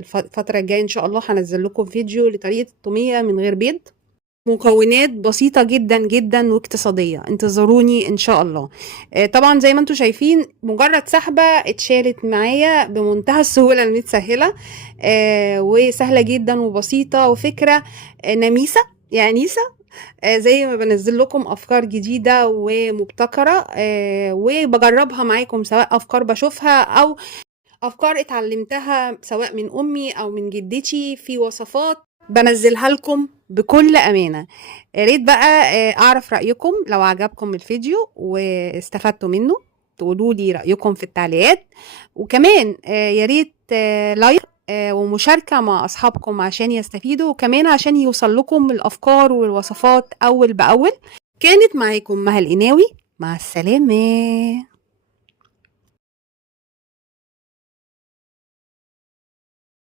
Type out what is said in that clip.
الفترة الجاية إن شاء الله هنزل لكم فيديو لطريقة التومية من غير بيض، مكونات بسيطة جدا جدا واقتصادية. انتظروني ان شاء الله. طبعا زي ما انتم شايفين مجرد سحبة اتشالت معايا بمنتهى السهولة المتسهلة، وسهلة جدا وبسيطة، وفكرة نميسة يعني نيسة. زي ما بنزل لكم افكار جديدة ومبتكرة، وبجربها معاكم، سواء افكار بشوفها او افكار اتعلمتها سواء من امي او من جدتي، في وصفات بنزلها لكم بكل امانه. يا ريت بقى اعرف رايكم لو عجبكم الفيديو واستفدتوا منه، تقولوا لي رايكم في التعليقات. وكمان يا ريت لايك ومشاركه مع اصحابكم عشان يستفيدوا، وكمان عشان يوصل لكم الافكار والوصفات اول باول. كانت معاكم مها القناوي، مع السلامه.